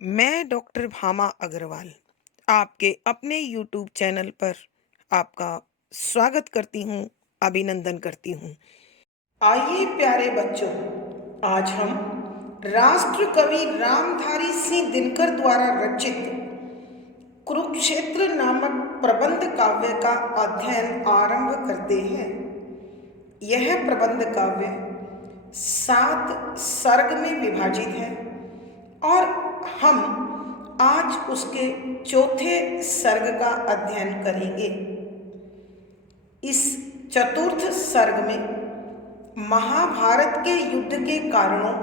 मैं डॉक्टर भामा अग्रवाल आपके अपने यूट्यूब चैनल पर आपका स्वागत करती हूँ, अभिनंदन करती हूँ। आइए प्यारे बच्चों, आज हम राष्ट्र कवि रामधारी सिंह दिनकर द्वारा रचित कुरुक्षेत्र नामक प्रबंध काव्य का अध्ययन आरंभ करते हैं। यह प्रबंध काव्य 7 सर्ग में विभाजित है और हम आज उसके चौथे सर्ग का अध्ययन करेंगे। इस चतुर्थ सर्ग में महाभारत के युद्ध के कारणों,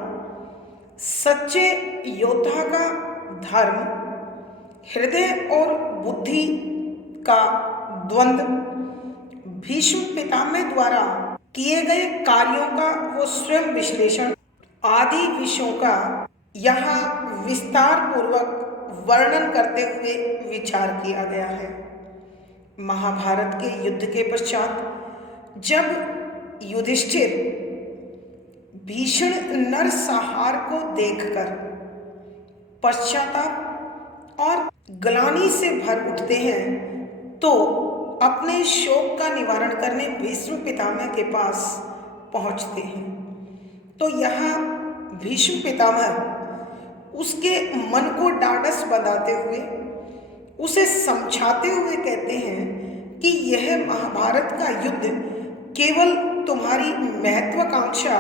सच्चे योद्धा का धर्म, हृदय और बुद्धि का द्वंद्व, भीष्म पितामह द्वारा किए गए कार्यों का वो स्वयं विश्लेषण आदि विषयों का यहाँ विस्तार पूर्वक वर्णन करते हुए विचार किया गया है। महाभारत के युद्ध के पश्चात जब युधिष्ठिर भीषण नरसंहार को देखकर पश्चाताप और ग्लानि से भर उठते हैं तो अपने शोक का निवारण करने भीष्म पितामह के पास पहुंचते हैं। तो यहाँ भीष्म पितामह उसके मन को ढाढ़स बंधाते हुए, उसे समझाते हुए कहते हैं कि यह महाभारत का युद्ध केवल तुम्हारी महत्वाकांक्षा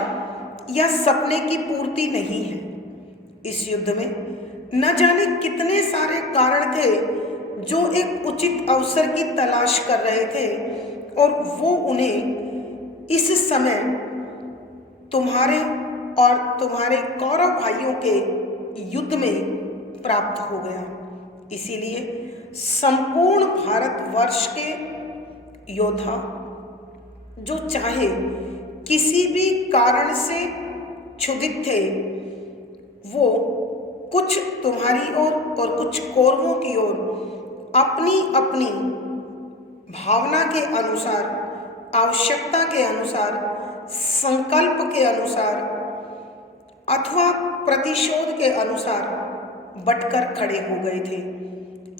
या सपने की पूर्ति नहीं है। इस युद्ध में न जाने कितने सारे कारण थे जो एक उचित अवसर की तलाश कर रहे थे और वो उन्हें इस समय तुम्हारे और तुम्हारे कौरव भाइयों के युद्ध में प्राप्त हो गया। इसीलिए संपूर्ण भारतवर्ष के योद्धा जो चाहे किसी भी कारण से क्षुधित थे, वो कुछ तुम्हारी ओर और कुछ कौरवों की ओर अपनी अपनी भावना के अनुसार, आवश्यकता के अनुसार, संकल्प के अनुसार अथवा प्रतिशोध के अनुसार बटकर खड़े हो गए थे।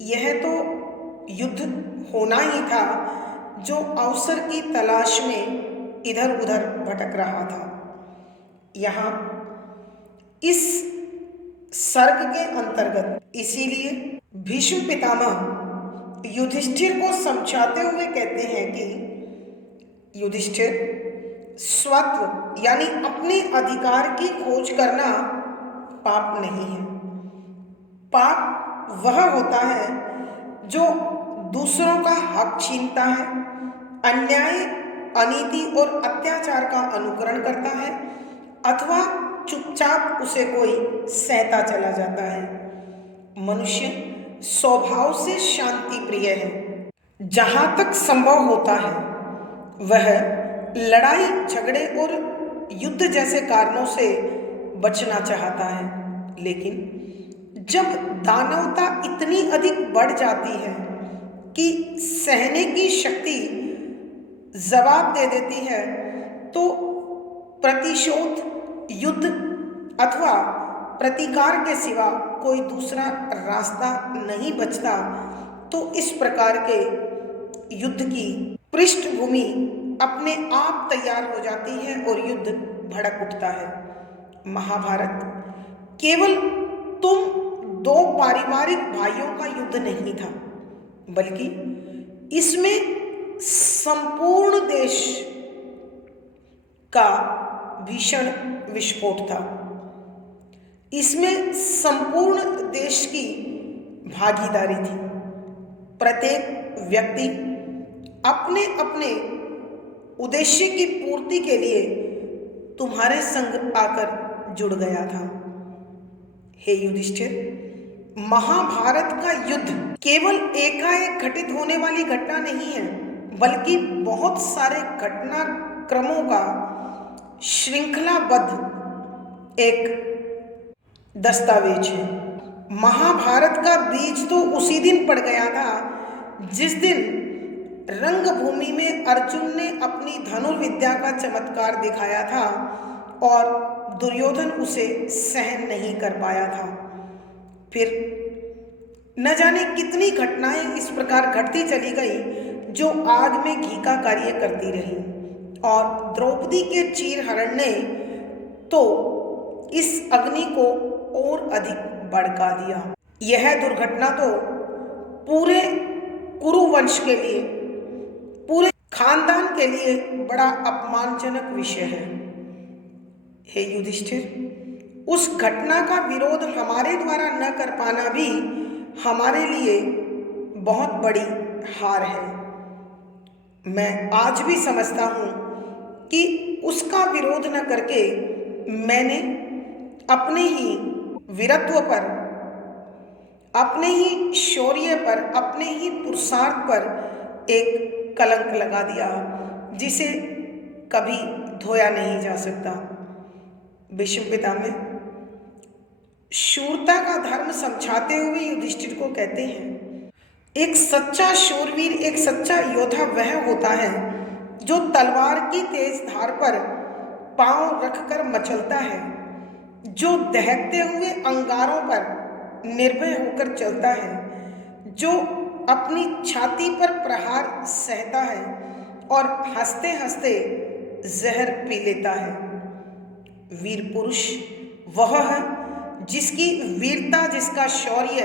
यह तो युद्ध होना ही था जो अवसर की तलाश में इधर उधर भटक रहा था। यहाँ इस सर्ग के अंतर्गत इसीलिए भीष्म पितामह युधिष्ठिर को समझाते हुए कहते हैं कि युधिष्ठिर, स्वत्व यानी अपने अधिकार की खोज करना पाप नहीं है। पाप वह होता है जो दूसरों का हक छीनता है, अन्याय, अनीति और अत्याचार का अनुकरण करता है अथवा चुपचाप उसे कोई सहता चला जाता है। मनुष्य स्वभाव से शांति प्रिय है। जहाँ तक संभव होता है वह लड़ाई झगड़े और युद्ध जैसे कारणों से बचना चाहता है, लेकिन जब दानवता इतनी अधिक बढ़ जाती है कि सहने की शक्ति जवाब दे देती है तो प्रतिशोध, युद्ध अथवा प्रतिकार के सिवा कोई दूसरा रास्ता नहीं बचता। तो इस प्रकार के युद्ध की पृष्ठभूमि अपने आप तैयार हो जाती है और युद्ध भड़क उठता है। महाभारत केवल तुम दो पारिवारिक भाइयों का युद्ध नहीं था, बल्कि इसमें संपूर्ण देश का भीषण विस्फोट था। इसमें संपूर्ण देश की भागीदारी थी। प्रत्येक व्यक्ति अपने अपने उद्देश्य की पूर्ति के लिए तुम्हारे संग आकर जुड़ गया था। हे युधिष्ठिर, महाभारत का युद्ध केवल एकाएक घटित होने वाली घटना नहीं है, बल्कि बहुत सारे घटनाक्रमों का श्रृंखलाबद्ध एक दस्तावेज है। महाभारत का बीज तो उसी दिन पड़ गया था जिस दिन रंगभूमि में अर्जुन ने अपनी धनुर्विद्या का चमत्कार दिखाया था और दुर्योधन उसे सहन नहीं कर पाया था। फिर न जाने कितनी घटनाएं इस प्रकार घटती चली गई जो आग में घी का कार्य करती रही, और द्रौपदी के चीरहरण ने तो इस अग्नि को और अधिक भड़का दिया। यह दुर्घटना तो पूरे कुरुवंश के लिए, पूरे खानदान के लिए बड़ा अपमानजनक विषय है। हे युधिष्ठिर, उस घटना का विरोध हमारे द्वारा न कर पाना भी हमारे लिए बहुत बड़ी हार है। मैं आज भी समझता हूँ कि उसका विरोध न करके मैंने अपने ही वीरत्व पर, अपने ही शौर्य पर, अपने ही पुरुषार्थ पर एक कलंक लगा दिया जिसे कभी धोया नहीं जा सकता। भीष्म पितामह शूरता का धर्म समझाते हुए युधिष्ठिर को कहते हैं, एक सच्चा शूरवीर, एक सच्चा योद्धा वह होता है जो तलवार की तेज धार पर पांव रखकर मचलता है, जो दहकते हुए अंगारों पर निर्भय होकर चलता है, जो अपनी छाती पर प्रहार सहता है और हंसते हंसते जहर पी लेता है। वीर पुरुष वह है जिसकी वीरता, जिसका शौर्य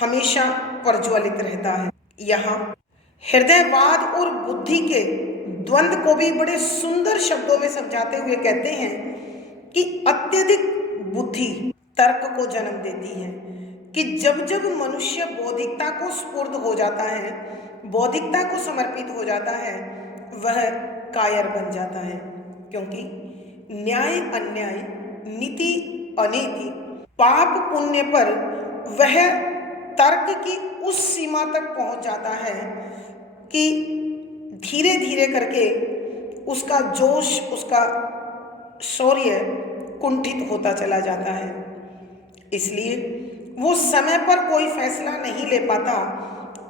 हमेशा प्रज्वलित रहता है। यहाँ हृदयवाद और बुद्धि के द्वंद्व को भी बड़े सुंदर शब्दों में समझाते हुए कहते हैं कि अत्यधिक बुद्धि तर्क को जन्म देती है, कि जब जब मनुष्य बौद्धिकता को स्फूर्त हो जाता है, बौद्धिकता को समर्पित हो जाता है, वह कायर बन जाता है। क्योंकि न्याय अन्याय, नीति अनीति, पाप पुण्य पर वह तर्क की उस सीमा तक पहुंच जाता है कि धीरे धीरे करके उसका जोश, उसका शौर्य कुंठित होता चला जाता है। इसलिए वो समय पर कोई फैसला नहीं ले पाता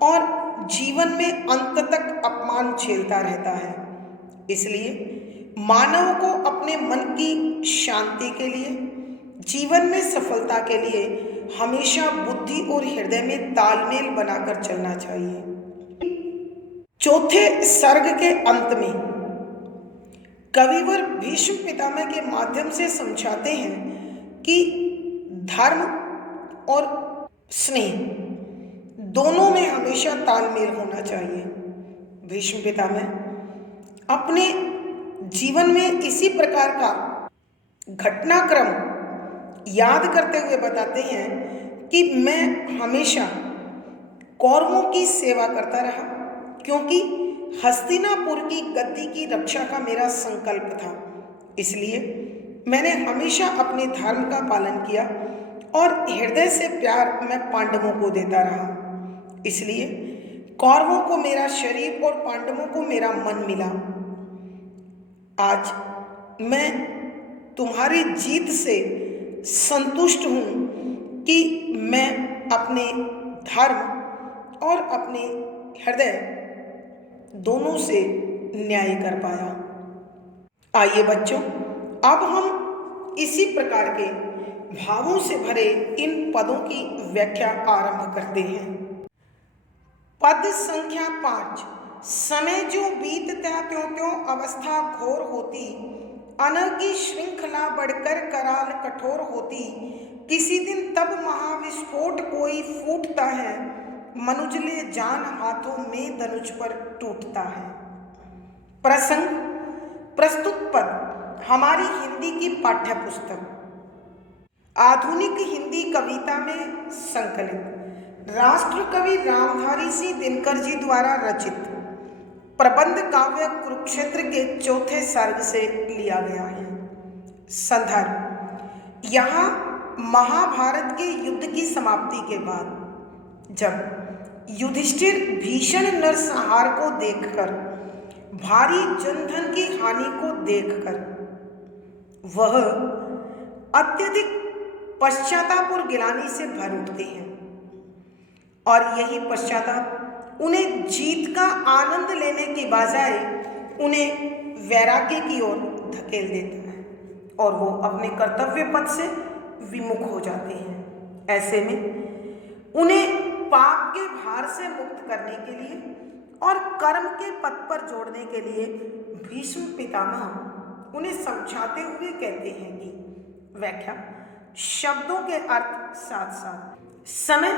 और जीवन में अंत तक अपमान झेलता रहता है। इसलिए मानव को अपने मन की शांति के लिए, जीवन में सफलता के लिए हमेशा बुद्धि और हृदय में तालमेल बनाकर चलना चाहिए। चौथे सर्ग के अंत में कविवर भीष्म पितामह के माध्यम से समझाते हैं कि धर्म और स्नेह दोनों में हमेशा तालमेल होना चाहिए। भीष्म पितामह अपने जीवन में इसी प्रकार का घटनाक्रम याद करते हुए बताते हैं कि मैं हमेशा कौरवों की सेवा करता रहा, क्योंकि हस्तिनापुर की गद्दी की रक्षा का मेरा संकल्प था। इसलिए मैंने हमेशा अपने धर्म का पालन किया और हृदय से प्यार मैं पांडवों को देता रहा। इसलिए कौरवों को मेरा शरीर और पांडवों को मेरा मन मिला। आज मैं तुम्हारी जीत से संतुष्ट हूँ कि मैं अपने धर्म और अपने हृदय दोनों से न्याय कर पाया। आइए बच्चों, अब हम इसी प्रकार के भावों से भरे इन पदों की व्याख्या आरंभ करते हैं। पद संख्या 5। समय जो बीतता त्यों त्यों अवस्था घोर होती, अनल की श्रृंखला बढ़कर कराल कठोर होती, किसी दिन तब महाविस्फोट कोई फूटता है, मनुजले जान हाथों में धनुष पर टूटता है। प्रसंग प्रस्तुत पद हमारी हिंदी की पाठ्य पुस्तक आधुनिक हिंदी कविता में संकलित राष्ट्र कवि रामधारी सिंह दिनकर जी द्वारा रचित प्रबंध काव्य कुरुक्षेत्र के चौथे सर्ग से लिया गया है। संदर्भ: यहाँ महाभारत के युद्ध की समाप्ति के बाद जब युधिष्ठिर भीषण नरसंहार को देखकर, भारी जनधन की हानि को देखकर वह अत्यधिक पश्चाताप और गिलानी से भर उठते हैं, और यही पश्चाताप उन्हें जीत का आनंद लेने की बजाय उन्हें वैराग्य की ओर धकेल देता है और वो अपने कर्तव्य पथ से विमुख हो जाते हैं। ऐसे में उन्हें पाप के भार से मुक्त करने के लिए और कर्म के पथ पर जोड़ने के लिए भीष्म पितामह उन्हें समझाते हुए कहते हैं कि व्याख्या, शब्दों के अर्थ साथ साथ समय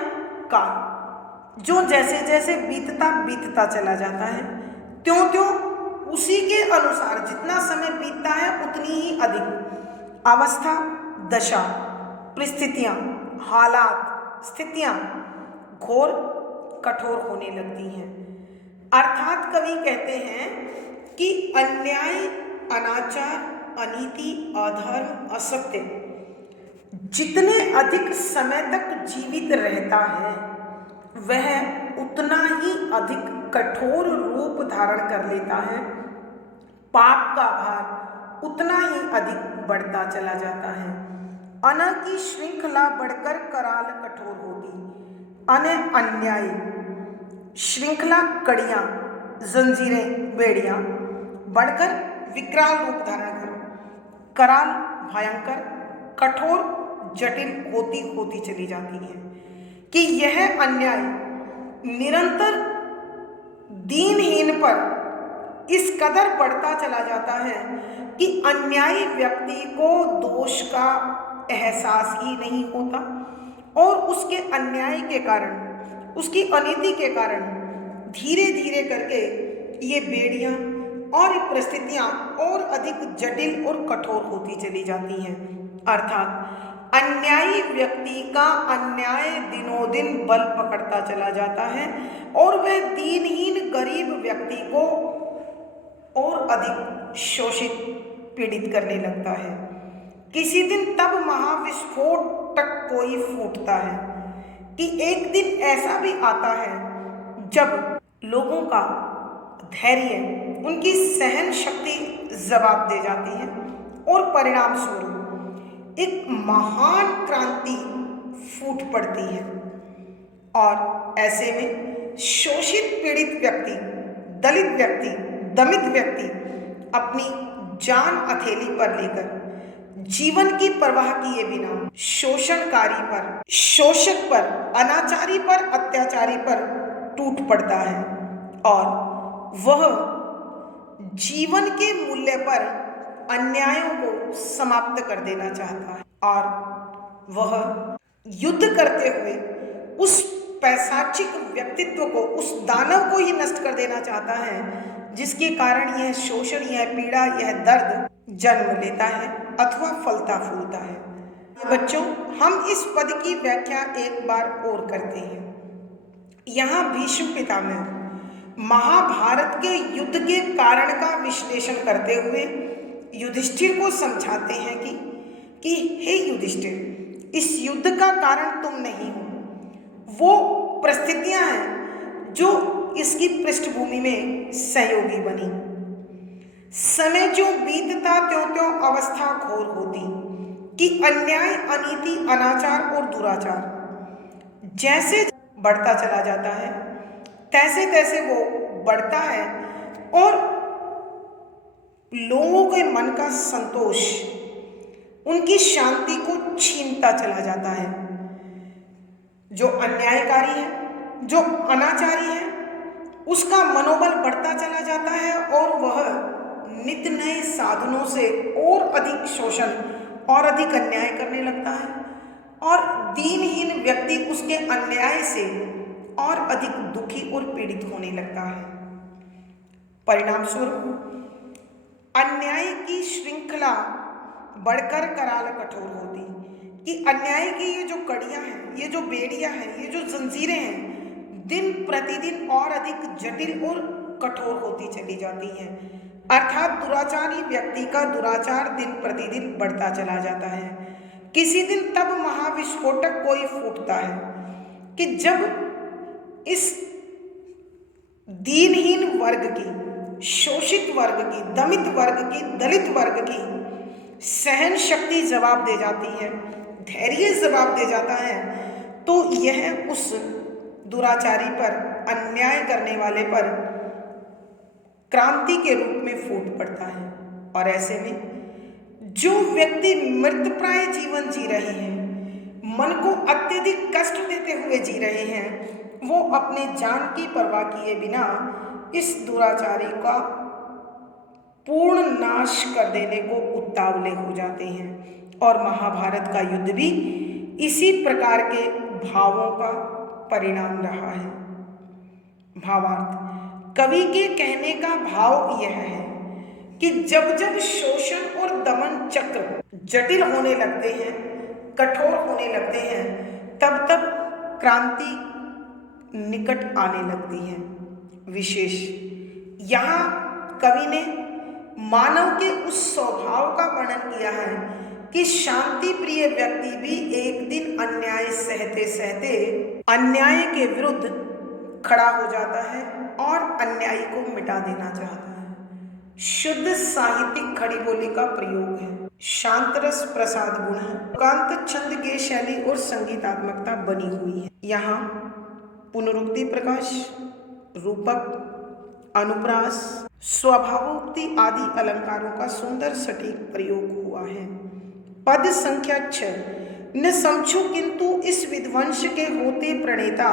काल जो जैसे जैसे बीतता चला जाता है, त्यों त्यों उसी के अनुसार जितना समय बीतता है उतनी ही अधिक अवस्था, दशा, परिस्थितियां, हालात, स्थितियां घोर कठोर होने लगती हैं। अर्थात कवि कहते हैं कि अन्याय, अनाचार, अनीति, अधर्म, असत्य जितने अधिक समय तक जीवित रहता है वह उतना ही अधिक कठोर रूप धारण कर लेता है। पाप का भार उतना ही अधिक बढ़ता चला जाता है। अन की श्रृंखला बढ़कर कराल कठोर होगी। अन्याय श्रृंखला, कड़ियां, जंजीरें, बेड़ियां बढ़कर विकराल रूप धारण करो, कराल भयंकर, कठोर, जटिल होती होती चली जाती है कि यह अन्याय निरंतर दीनहीन पर इस कदर बढ़ता चला जाता है कि अन्यायी व्यक्ति को दोष का एहसास ही नहीं होता और उसके अन्याय के कारण, उसकी अनीति के कारण धीरे धीरे करके ये बेड़ियां और परिस्थितियां और अधिक जटिल और कठोर होती चली जाती हैं। अर्थात अन्यायी व्यक्ति का अन्याय दिनों दिन बल पकड़ता चला जाता है और वह दीनहीन गरीब व्यक्ति को और अधिक शोषित, पीड़ित करने लगता है। किसी दिन तब महाविस्फोटक कोई फूटता है कि एक दिन ऐसा भी आता है जब लोगों का धैर्य, उनकी सहन शक्ति जवाब दे जाती है और परिणाम स्वरूप एक महान क्रांति फूट पड़ती है और ऐसे में शोषित, पीड़ित व्यक्ति, दलित व्यक्ति, दमित व्यक्ति अपनी जान हथेली पर लेकर जीवन की परवाह किए बिना शोषणकारी पर, शोषक पर, अनाचारी पर, अत्याचारी पर टूट पड़ता है और वह जीवन के मूल्य पर अन्यायों को समाप्त कर देना चाहता है और वह युद्ध करते हुए उस पैशाचिक व्यक्तित्व को, उस दानव को ही नष्ट कर देना चाहता है जिसके कारण यह शोषण, यह पीड़ा, यह दर्द जन्म लेता है अथवा फलता फूलता है। बच्चों, हम इस पद की व्याख्या एक बार और करते हैं। यहाँ भीष्म पितामह महाभारत के युद्ध के कारण का विश्लेषण करते हुए युधिष्ठिर को समझाते हैं कि हे युधिष्ठिर, इस युद्ध का कारण तुम नहीं हो, वो परिस्थितियां हैं जो इसकी पृष्ठभूमि में सहयोगी बनी। समय जो बीतता त्यों त्यों अवस्था घोर होती कि अन्याय, अनीति, अनाचार और दुराचार जैसे बढ़ता चला जाता है तैसे तैसे वो बढ़ता है और लोगों के मन का संतोष, उनकी शांति को छीनता चला जाता है। जो अन्यायकारी है, जो अनाचारी है, उसका मनोबल बढ़ता चला जाता है और वह नित नए साधनों से और अधिक शोषण और अधिक अन्याय करने लगता है और दीनहीन व्यक्ति उसके अन्याय से और अधिक दुखी और पीड़ित होने लगता है। परिणाम स्वरूप अन्याय की श्रृंखला बढ़कर कराल कठोर होती कि अन्याय की ये जो कड़ियां हैं, ये जो बेड़ियां हैं, ये जो जंजीरें हैं, दिन प्रतिदिन और अधिक जटिल और कठोर होती चली जाती हैं। अर्थात दुराचारी व्यक्ति का दुराचार दिन प्रतिदिन बढ़ता चला जाता है। किसी दिन तब महाविस्फोटक कोई फूटता है कि जब इस दीनहीन वर्ग की, शोषित वर्ग की, दमित वर्ग की, दलित वर्ग की सहन शक्ति जवाब दे जाती है, धैर्य जवाब दे जाता है, तो यह उस दुराचारी पर, अन्याय करने वाले पर क्रांति के रूप में फूट पड़ता है। और ऐसे में जो व्यक्ति मृतप्राय जीवन जी रहे हैं, मन को अत्यधिक कष्ट देते हुए जी रहे हैं, वो अपने जान की परवाह किए बिना इस दुराचारी का पूर्ण नाश कर देने को उतावले हो जाते हैं। और महाभारत का युद्ध भी इसी प्रकार के भावों का परिणाम रहा है। भावार्थ, कवि के कहने का भाव यह है कि जब जब शोषण और दमन चक्र जटिल होने लगते हैं, कठोर होने लगते हैं, तब तब क्रांति निकट आने लगती है। विशेष यहाँ कवि ने मानव के उस स्वभाव का वर्णन किया है कि शांति प्रिय व्यक्ति भी एक दिन अन्याय सहते सहते अन्याय के विरुद्ध खड़ा हो जाता है और अन्यायी को मिटा देना चाहता है। शुद्ध साहित्यिक खड़ी बोली का प्रयोग है, शांत रस प्रसाद गुण है, कांत छंद के शैली और संगीतात्मकता बनी हुई है। यहाँ पुनरुक्ति प्रकाश, रूपक, अनुप्रास, स्वभावोक्ति आदि अलंकारों का सुंदर सटीक प्रयोग हुआ है। पद संख्या 6, न समझो किंतु इस विध्वंस के होते प्रणेता,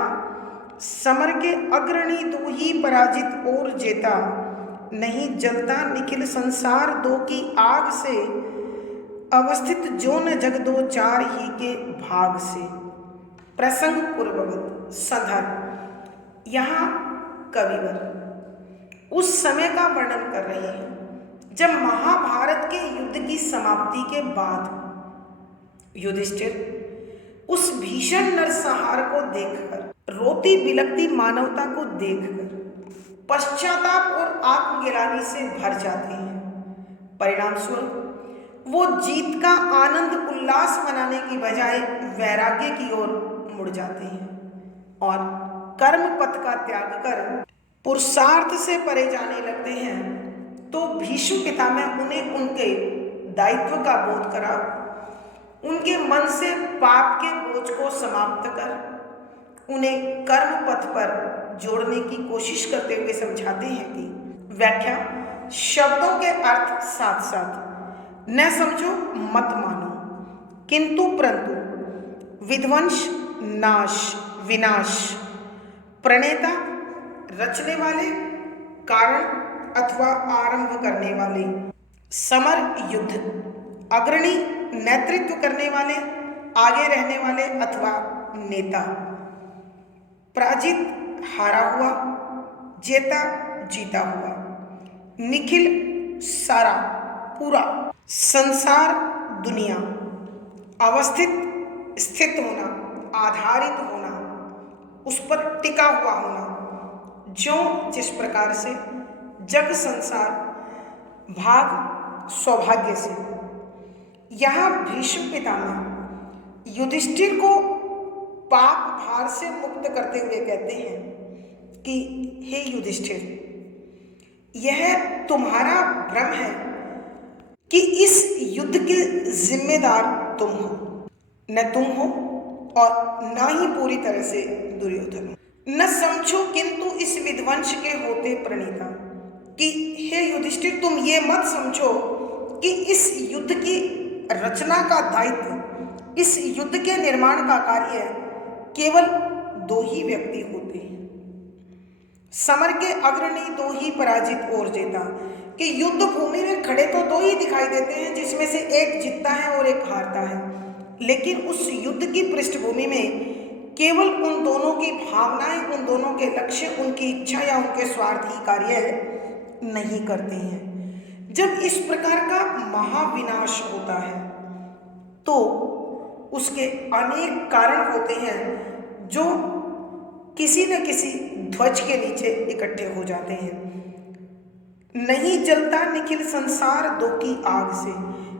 समर के अग्रणी दो ही पराजित और जेता, नहीं जलता निखिल संसार दो की आग से, अवस्थित जो न जग दो चार ही के भाग से। प्रसंग पूर्ववत संदर्भ, यहाँ कविवर उस समय का वर्णन कर रहे हैं जब महाभारत के युद्ध की समाप्ति के बाद युधिष्ठिर उस भीषण नरसंहार को देखकर, रोती बिलखती मानवता को देखकर पश्चाताप और आत्मग्लानि से भर जाते हैं। परिणाम स्वरूप वो जीत का आनंद उल्लास मनाने की बजाय वैराग्य की ओर मुड़ जाते हैं और कर्म पथ का त्याग कर पुरुषार्थ से परे जाने लगते हैं। तो भीष्म पितामह उन्हें उनके दायित्व का बोध करा, उनके मन से पाप के बोझ को समाप्त कर उन्हें कर्म पथ पर जोड़ने की कोशिश करते हुए समझाते हैं कि व्याख्या, शब्दों के अर्थ साथ साथ न समझो मत मानो, किंतु परंतु विध्वंस, नाश, विनाश, प्रणेता, रचने वाले, कारण अथवा आरंभ करने वाले, समर युद्ध, अग्रणी नेतृत्व करने वाले, आगे रहने वाले अथवा नेता, पराजित हारा हुआ, जेता जीता हुआ, निखिल सारा पूरा, संसार दुनिया, अवस्थित स्थित होना, आधारित होना, उस पर टिका हुआ होना, जो जिस प्रकार से जग संसार भाग सौभाग्य से। यहाँ भीष्म पितामह युधिष्ठिर को पाप भार से मुक्त करते हुए कहते हैं कि हे युधिष्ठिर, यह तुम्हारा भ्रम है कि इस युद्ध के जिम्मेदार तुम हो, न तुम हो और न ही पूरी तरह से दुर्योधन हो। न समझो किंतु इस विध्वंस के होते प्रणीता, कि हे युधिष्ठिर, तुम ये मत समझो कि इस युद्ध की रचना का दायित्व, इस युद्ध के निर्माण का कार्य केवल दो ही व्यक्ति होते हैं। समर के अग्रणी दो ही पराजित और जेता, कि युद्ध भूमि में खड़े तो दो ही दिखाई देते हैं, जिसमें से एक जीतता है और एक हारता है, लेकिन उस युद्ध की पृष्ठभूमि में केवल उन दोनों की भावनाएं, उन दोनों के लक्ष्य, उनकी इच्छा या उनके स्वार्थी कार्य नहीं करते हैं। जब इस प्रकार का महाविनाश होता है तो उसके अनेक कारण होते हैं जो किसी न किसी ध्वज के नीचे इकट्ठे हो जाते हैं। नहीं जलता निखिल संसार दो की आग से,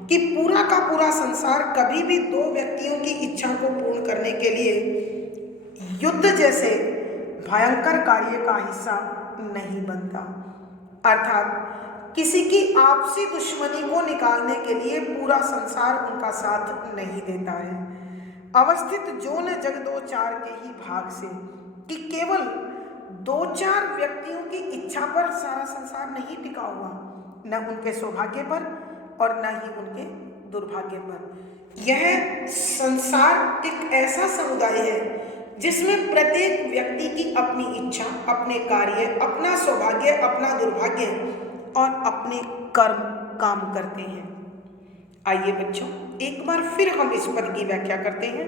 कि पूरा का पूरा संसार कभी भी दो व्यक्तियों की इच्छा को पूर्ण करने के लिए युद्ध जैसे भयंकर कार्य का हिस्सा नहीं बनता। अर्थात किसी की आपसी दुश्मनी को निकालने के लिए पूरा संसार उनका साथ नहीं देता है। अवस्थित जो न जग दो चार के ही भाग से, कि केवल दो चार व्यक्तियों की इच्छा पर सारा संसार नहीं टिका हुआ, न उनके सौभाग्य पर और न ही उनके दुर्भाग्य पर। यह संसार एक ऐसा समुदाय है जिसमें प्रत्येक व्यक्ति की अपनी इच्छा, अपने कार्य, अपना सौभाग्य, अपना दुर्भाग्य और अपने कर्म काम करते हैं। आइए बच्चों, एक बार फिर हम इस पद की व्याख्या करते हैं।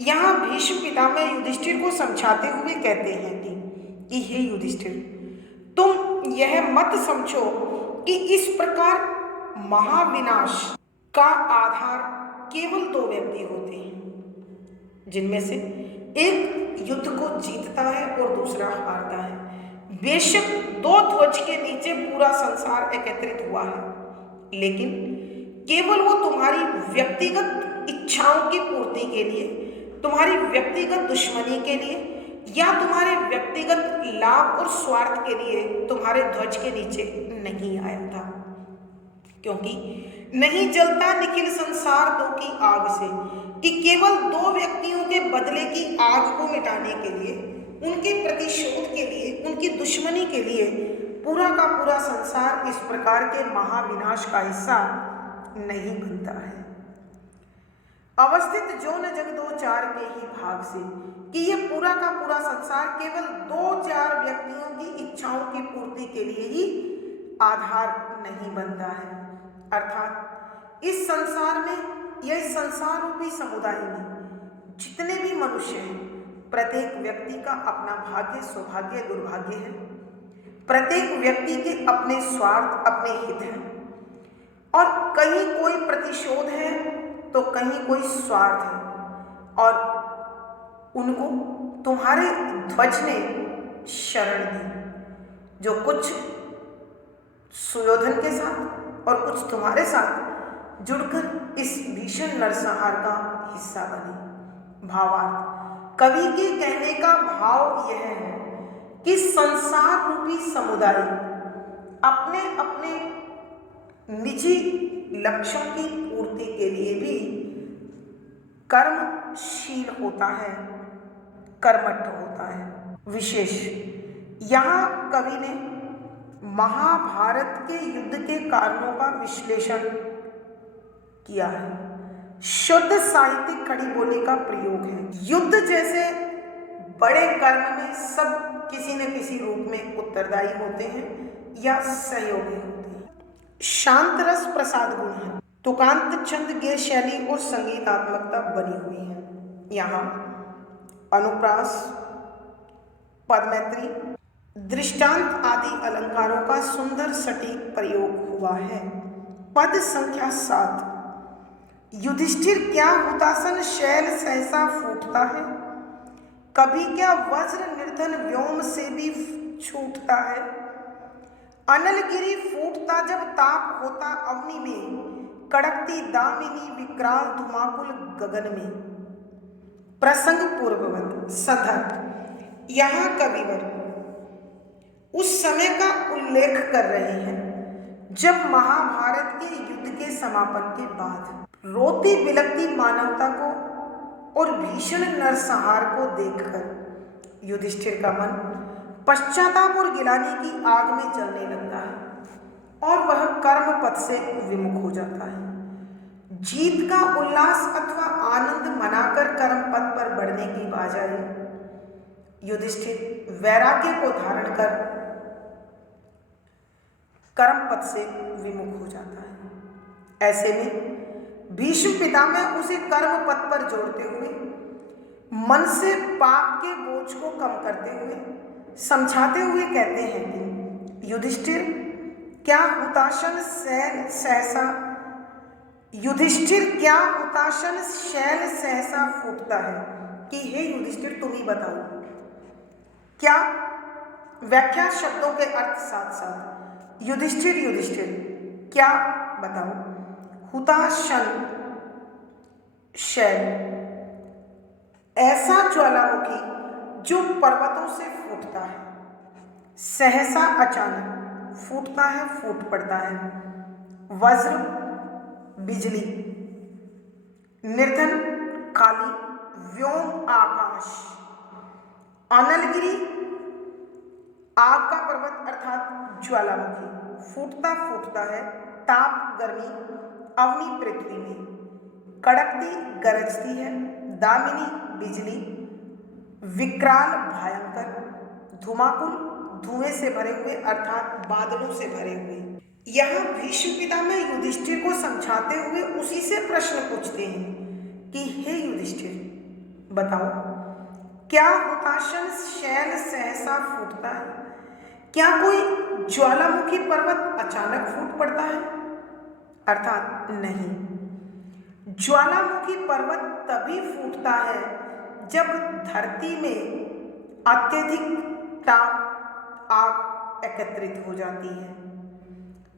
यहाँ भीष्म पितामह युधिष्ठिर को समझाते हुए कहते हैं कि हे युधिष्ठिर, तुम यह मत समझो कि इस प्रकार महाविनाश का आधार केवल दो व्यक्ति होते हैं, जिनमें से एक युद्ध को जीतता है और दूसरा हारता है। बेशक दो ध्वज के नीचे पूरा संसार एकत्रित हुआ है, लेकिन केवल वो तुम्हारी व्यक्तिगत इच्छाओं की पूर्ति के लिए, तुम्हारी व्यक्तिगत दुश्मनी के लिए या तुम्हारे व्यक्तिगत लाभ और स्वार्थ के लिए तुम्हारे ध्वज के नीचे नहीं आया था, क्योंकि नहीं जलता निखिल संसार दो की आग से, कि केवल दो व्यक्तियों के बदले की आग को मिटाने के लिए, उनके प्रतिशोध के लिए, उनकी दुश्मनी के लिए पूरा का पूरा संसार इस प्रकार के महाविनाश का हिस्सा नहीं बनता है। अवस्थित जो न जग दो चार के ही भाग से, कि ये पूरा का पूरा संसार केवल दो चार व्यक्तियों की इच्छाओं की पूर्ति के लिए ही आधार नहीं बनता है। अर्थात इस संसार में, यह संसार रूपी समुदाय में जितने भी मनुष्य हैं, प्रत्येक व्यक्ति का अपना भाग्य, सौभाग्य, दुर्भाग्य है। प्रत्येक व्यक्ति के अपने स्वार्थ, अपने हित हैं, और कहीं कोई प्रतिशोध है तो कहीं कोई स्वार्थ है, और उनको तुम्हारे ध्वज ने शरण दी, जो कुछ सुयोधन के साथ और कुछ तुम्हारे साथ जुड़कर इस भीषण नरसंहार का हिस्सा बनी। भावार्थ, कवि के कहने का भाव यह है कि संसार रूपी समुदाय अपने अपने निजी लक्ष्यों की पूर्ति के लिए भी कर्मशील होता है, कर्मठ होता है। विशेष यहाँ कवि ने महाभारत के युद्ध के कारणों का विश्लेषण किया है। शुद्ध साहित्यिक खड़ी बोली का प्रयोग है। युद्ध जैसे बड़े कर्म में सब किसी न किसी रूप में उत्तरदायी होते हैं या सहयोगी होते हैं। शांत रस प्रसाद गुण है, तुकांत छंद गेय शैली और संगीतात्मकता बनी हुई है। यहाँ अनुप्रास, पदमैत्री, दृष्टांत आदि अलंकारों का सुंदर सटीक प्रयोग हुआ है। पद संख्या 7। युधिष्ठिर, क्या हुतासन शैल सहसा फूटता है, कभी क्या वज्र निर्धन व्योम से भी छूटता है। अनलगिरी फूटता जब ताप होता अवनि में, कड़कती दामिनी विकराल धुमाकुल गगन में। प्रसंग पूर्ववत संदर्भ, यहाँ कविवर उस समय का उल्लेख कर रहे हैं जब महाभारत के युद्ध के समापन के बाद रोती बिलखती मानवता को और भीषण नरसंहार को देखकर युधिष्ठिर का मन पश्चाताप और गिलानी की आग में जलने लगता है और वह कर्म पथ से विमुख हो जाता है। जीत का उल्लास अथवा आनंद मनाकर कर्म पथ पर बढ़ने की बजाय युधिष्ठिर वैराग्य को धारण कर कर्म पथ से विमुख हो जाता है। ऐसे में भीष्म पितामह उसे कर्म पथ पर जोड़ते हुए, मन से पाप के बोझ को कम करते हुए, समझाते हुए कहते हैं कि युधिष्ठिर, क्या हुताशन शैल सहसा फूटता है, कि हे युधिष्ठिर तुम ही बताओ। क्या व्याख्या शब्दों के अर्थ साथ साथ युधिष्ठिर क्या बताओ। हुताशन शैल, ऐसा ज्वालामुखी जो पर्वतों से फूटता है, सहसा अचानक फूटता है, फूट पड़ता है। वज्र बिजली, निर्धन काली, व्योम आकाश, अनलगिरी आग का पर्वत अर्थात ज्वालामुखी, फूटता फूटता है, ताप गर्मी, अवनी पृथ्वी में। कड़कती गरजती है, दामिनी बिजली, विकराल भयंकर, धुमाकुल धुएं से भरे हुए अर्थात बादलों से भरे हुए। यहाँ भीष्म पितामह युधिष्ठिर को समझाते हुए उसी से प्रश्न पूछते हैं कि हे युधिष्ठिर, बताओ, क्या हुताशन शैल सहसा फूटता है? क्या कोई ज्वालामुखी पर्वत अचानक फूट पड़ता है? अर्थात नहीं, ज्वालामुखी पर्वत तभी फूटता है जब धरती में अत्यधिक ताप आग एकत्रित हो जाती है,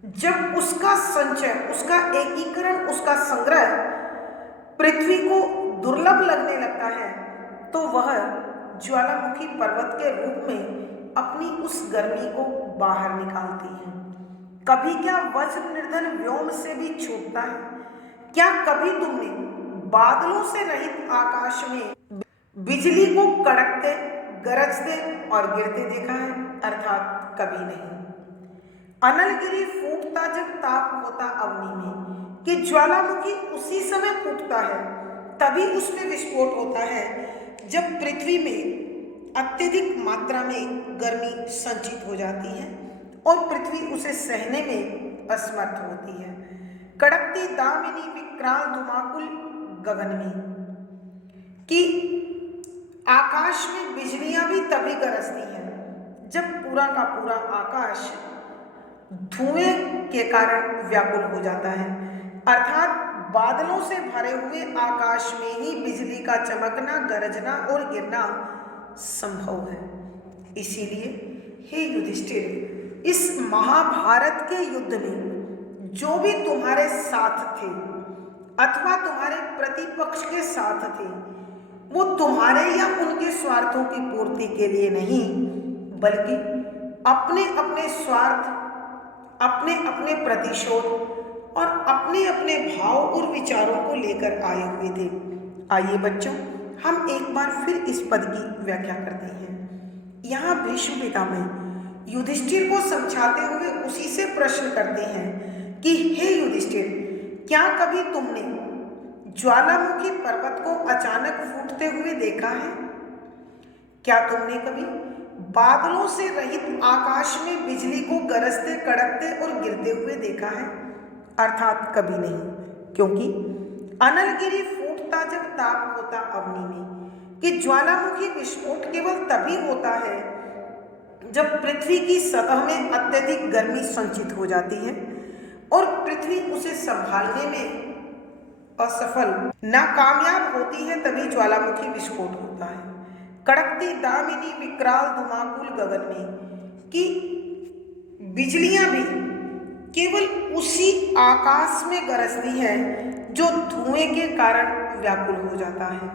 जब उसका संचय, उसका एकीकरण, उसका संग्रह पृथ्वी को दुर्लभ लगने लगता है, तो वह ज्वालामुखी पर्वत के रूप में अपनी उस गर्मी को बाहर निकालती है। कभी क्या वज्र निर्धन व्योम से भी छूटता है? क्या कभी तुमने बादलों से रहित आकाश में बिजली को कड़कते, गरजते और गिरते देखा है? अर्थात कभी नहीं। अनलगिरी फूटता जब ताप होता अग्नि में, कि ज्वालामुखी उसी समय फूटता है, तभी उसमें विस्फोट होता है जब पृथ्वी में अत्यधिक मात्रा में गर्मी संचित हो जाती है और पृथ्वी उसे सहने में असमर्थ होती है। कड़कती दामिनी विकराल धुमाकुल गगन में, कि आकाश में बिजलियां भी तभी गरजती हैं जब पूरा का पूरा आकाश धुएं के कारण व्याकुल हो जाता है, अर्थात बादलों से भरे हुए आकाश में ही बिजली का चमकना, गरजना और गिरना संभव है। इसीलिए हे युधिष्ठिर, इस महाभारत के युद्ध में जो भी तुम्हारे साथ थे अथवा तुम्हारे प्रतिपक्ष के साथ थे, वो तुम्हारे या उनके स्वार्थों की पूर्ति के लिए नहीं, बल्कि अपने अपने स्वार्थ, अपने अपने प्रतिशोध और अपने अपने भाव और विचारों को लेकर आए हुए थे। आइए बच्चों, हम एक बार फिर इस पद की व्याख्या करते हैं। यहाँ भीष्म पितामह युधिष्ठिर को समझाते हुए उसी से प्रश्न करते हैं कि हे युधिष्ठिर, क्या कभी तुमने ज्वालामुखी पर्वत को अचानक फूटते हुए देखा है? क्या तुमने कभी बादलों से रहित आकाश में बिजली को गरजते, कड़कते और गिरते हुए देखा है? अर्थात कभी नहीं, क्योंकि अनलगिरी फूटता जब ताप होता अग्नि में, कि ज्वालामुखी विस्फोट केवल तभी होता है जब पृथ्वी की सतह में अत्यधिक गर्मी संचित हो जाती है और पृथ्वी उसे संभालने में असफल, नाकामयाब होती है, तभी ज्वालामुखी विस्फोट होता है। कड़कती दामिनी विकराल धुमाकुल गगन में, कि बिजलियां भी केवल उसी आकाश में गरजती है जो धुएं के कारण व्याकुल हो जाता है,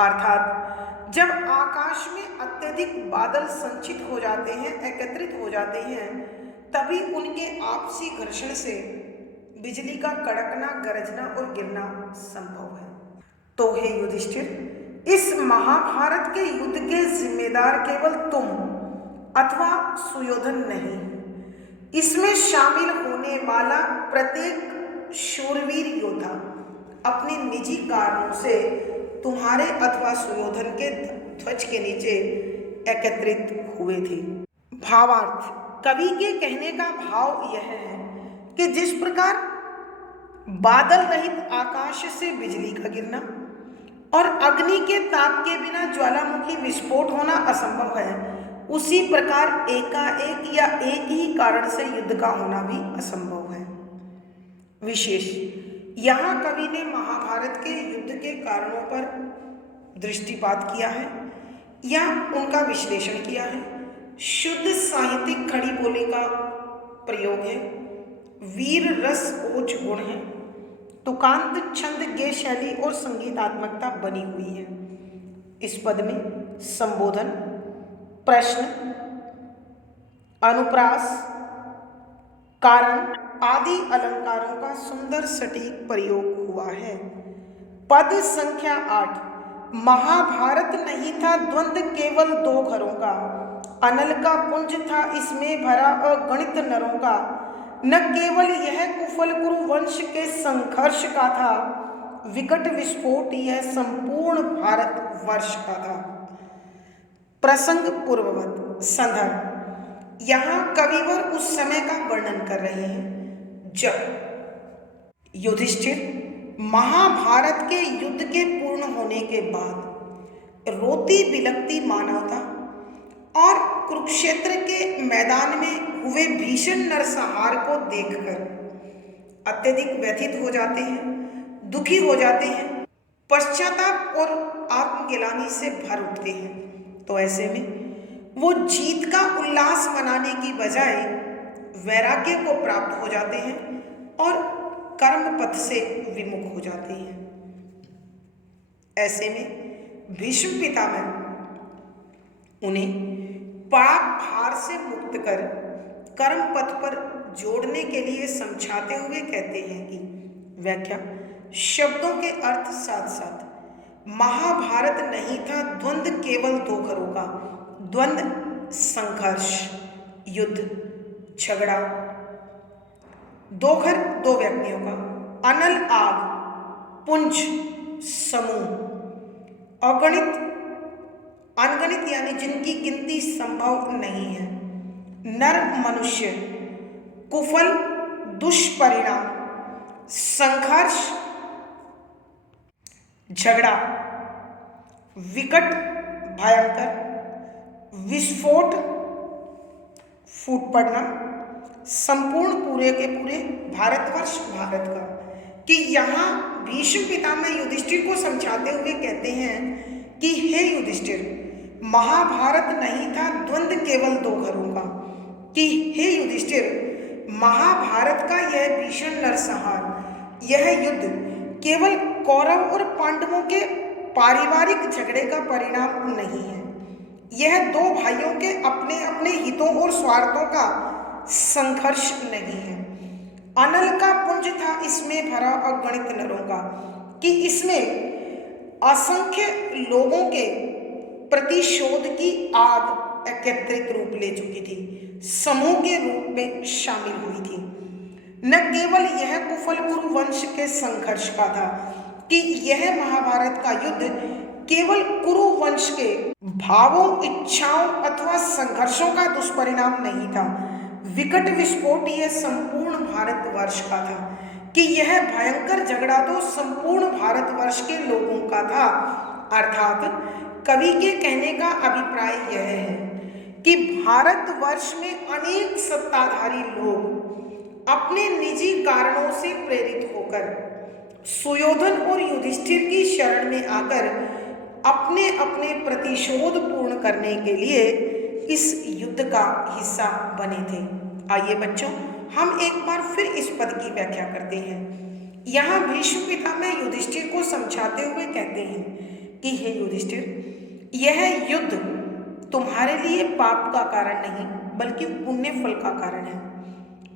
अर्थात जब आकाश में अत्यधिक बादल संचित हो जाते हैं, एकत्रित हो जाते हैं, तभी उनके आपसी घर्षण से बिजली का कड़कना, गरजना और गिरना संभव है। तो हे युधिष्ठिर, इस महाभारत के युद्ध के जिम्मेदार केवल तुम अथवा सुयोधन नहीं, इसमें शामिल होने वाला प्रत्येक शूरवीर योद्धा अपने निजी कारणों से तुम्हारे अथवा सुयोधन के ध्वज के नीचे एकत्रित हुए थे। भावार्थ, कवि के कहने का भाव यह है कि जिस प्रकार बादल रहित आकाश से बिजली का गिरना और अग्नि के ताप के बिना ज्वालामुखी विस्फोट होना असंभव है, उसी प्रकार एकाएक या एक ही कारण से युद्ध का होना भी असंभव है। विशेष, यहाँ कवि ने महाभारत के युद्ध के कारणों पर दृष्टिपात किया है या उनका विश्लेषण किया है। शुद्ध साहित्यिक खड़ी बोली का प्रयोग है, वीर रस ओज गुण है, तुकांत छंद गेय शैली और संगीतात्मकता बनी हुई है। इस पद में संबोधन, प्रश्न, अनुप्रास, कारण आदि अलंकारों का सुंदर सटीक प्रयोग हुआ है। पद संख्या 8, महाभारत नहीं था द्वंद्व केवल दो घरों का, अनल का पुंज था इसमें भरा अगणित नरों का, न केवल यह कुफल कुरु वंश के संघर्ष का था, विकट विस्फोट यह संपूर्ण भारतवर्ष का था। प्रसंग पूर्ववत संदर्भ, यहाँ कविवर उस समय का वर्णन कर रहे हैं जब युधिष्ठिर महाभारत के युद्ध के पूर्ण होने के बाद रोती बिलखती मानवता और कुरुक्षेत्र के मैदान में हुए भीषण नरसंहार को देखकर अत्यधिक व्यथित हो जाते हैं, दुखी हो जाते हैं, पश्चाताप और आत्मग्लानि से भर उठते हैं। तो ऐसे में वो जीत का उल्लास मनाने की बजाय वैराग्य को प्राप्त हो जाते हैं और कर्म पथ से विमुख हो जाते हैं। ऐसे में भीष्म पितामह उन्हें पाप भार से मुक्त कर कर्म पथ पर जोड़ने के लिए समझाते हुए कहते हैं कि व्याख्या, शब्दों के अर्थ साथ साथ महाभारत नहीं था द्वंद्व केवल दो घरों का, द्वंद्व संघर्ष, युद्ध, झगड़ा, दो घर दो व्यक्तियों का, अनल आग, पुंज, समूह, अगणित अनगणित यानी जिनकी गिनती संभव नहीं है, नर मनुष्य, कुफल, दुष्परिणाम, संघर्ष, झगड़ा, विकट, भयंकर, विस्फोट, फूट पड़ना, संपूर्ण पूरे के पूरे भारतवर्ष भारत का, कि यहाँ भीष्म पितामह युधिष्ठिर को समझाते हुए कहते हैं कि हे युधिष्ठिर, महाभारत नहीं था द्वंद्व केवल दो घरों का, कि हे युधिष्ठिर, महाभारत का यह भीषण नरसंहार, यह युद्ध केवल कौरव और पांडवों के पारिवारिक झगड़े का परिणाम नहीं है। यह दो भाइयों के अपने अपने हितों और स्वार्थों का संघर्ष नहीं है। अनल का पुंज था इसमें भरा अगणित नरों का, कि इसमें असंख्य लोगों के प्रतिशोध की आग एकत्रित रूप ले चुकी थी, समूह के रूप में शामिल हुई थी। न केवल यह कुफल कुरु वंश के संघर्ष का था कि यह महाभारत का युद्ध केवल कुरु वंश के भावों, इच्छाओं अथवा संघर्षों का दुष्परिणाम नहीं था। विकट विस्फोट यह संपूर्ण भारतवर्ष का था, कि यह भयंकर झगड़ा तो संपूर्ण भारतवर्ष के लोगों का था। अर्थात कवि के कहने का अभिप्राय यह है कि भारतवर्ष में अनेक सत्ताधारी लोग अपने निजी कारणों से प्रेरित होकर सुयोधन और युधिष्ठिर की शरण में आकर अपने अपने प्रतिशोध पूर्ण करने के लिए इस युद्ध का हिस्सा बने थे। आइए बच्चों, हम एक बार फिर इस पद की व्याख्या करते हैं। यहाँ भीष्म पितामह युधिष्ठिर को समझाते हुए कहते हैं कि हे युधिष्ठिर, यह युद्ध तुम्हारे लिए पाप का कारण नहीं बल्कि पुण्य फल का कारण है।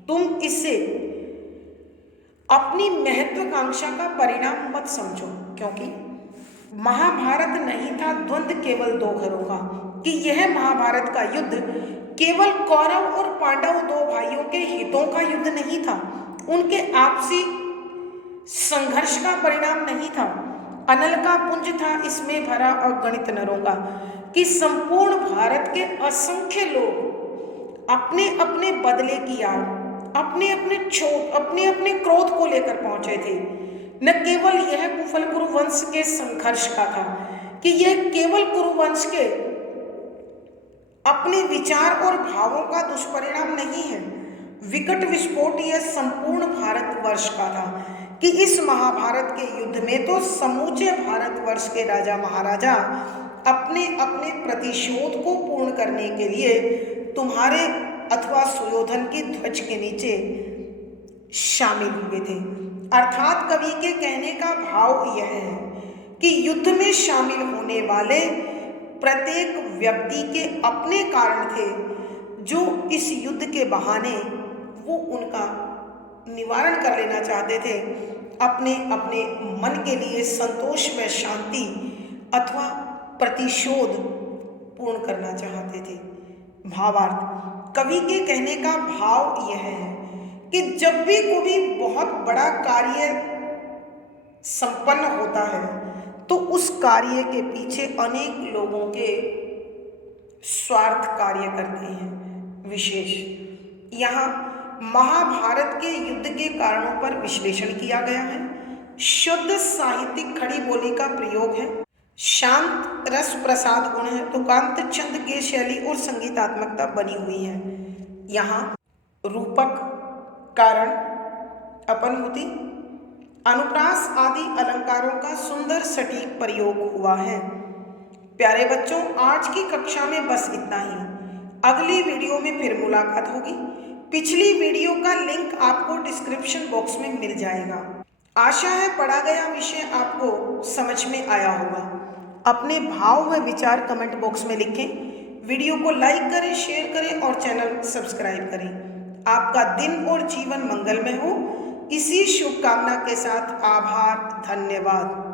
तुम इसे अपनी महत्वाकांक्षा का परिणाम मत समझो, क्योंकि महाभारत नहीं था द्वंद्व केवल दो घरों का, कि यह महाभारत का युद्ध केवल कौरव और पांडव दो भाइयों के हितों का युद्ध नहीं था, उनके आपसी संघर्ष का परिणाम नहीं था। अनल का पुंज था इसमें भरा अगणित नरों का, कि संपूर्ण भारत के असंख्य लोग अपने अपने बदले की आग, अपने अपने क्रोध को लेकर पहुंचे थे। न केवल यह कुफल कुरुवंश के संघर्ष का था, कि यह केवल कुरुवंश के अपने विचार और भावों का दुष्परिणाम नहीं है। विकट विस्फोट यह संपूर्ण भारतवर्ष का था, कि इस महाभारत के युद्ध में तो समूचे भारतवर्ष के राजा महाराजा अपने अपने प्रतिशोध को पूर्ण करने के लिए तुम्हारे अथवा सुयोधन की ध्वज के नीचे शामिल हुए थे। अर्थात कवि के कहने का भाव यह है कि युद्ध में शामिल होने वाले प्रत्येक व्यक्ति के अपने कारण थे, जो इस युद्ध के बहाने वो उनका निवारण कर लेना चाहते थे, अपने अपने मन के लिए संतोष व शांति अथवा प्रतिशोध पूर्ण करना चाहते थे। भावार्थ, कवि के कहने का भाव यह है कि जब भी कोई बहुत बड़ा कार्य संपन्न होता है तो उस कार्य के पीछे अनेक लोगों के स्वार्थ कार्य करते हैं। विशेष यहाँ महाभारत के युद्ध के कारणों पर विश्लेषण किया गया है। शुद्ध साहित्यिक खड़ी बोली का प्रयोग है। शांत रस प्रसाद गुण है। तो कांत चंद के शैली और संगीतात्मकता बनी हुई है। यहाँ रूपक, कारण, अपनहुति, अनुप्रास आदि अलंकारों का सुंदर सटीक प्रयोग हुआ है। प्यारे बच्चों, आज की कक्षा में बस इतना ही। अगली वीडियो में फिर मुलाकात होगी। पिछली वीडियो का लिंक आपको डिस्क्रिप्शन बॉक्स में मिल जाएगा। आशा है पढ़ा गया विषय आपको समझ में आया होगा। अपने भाव व विचार कमेंट बॉक्स में लिखें। वीडियो को लाइक करें, शेयर करें और चैनल सब्सक्राइब करें। आपका दिन और जीवन मंगलमय हो, इसी शुभकामना के साथ आभार, धन्यवाद।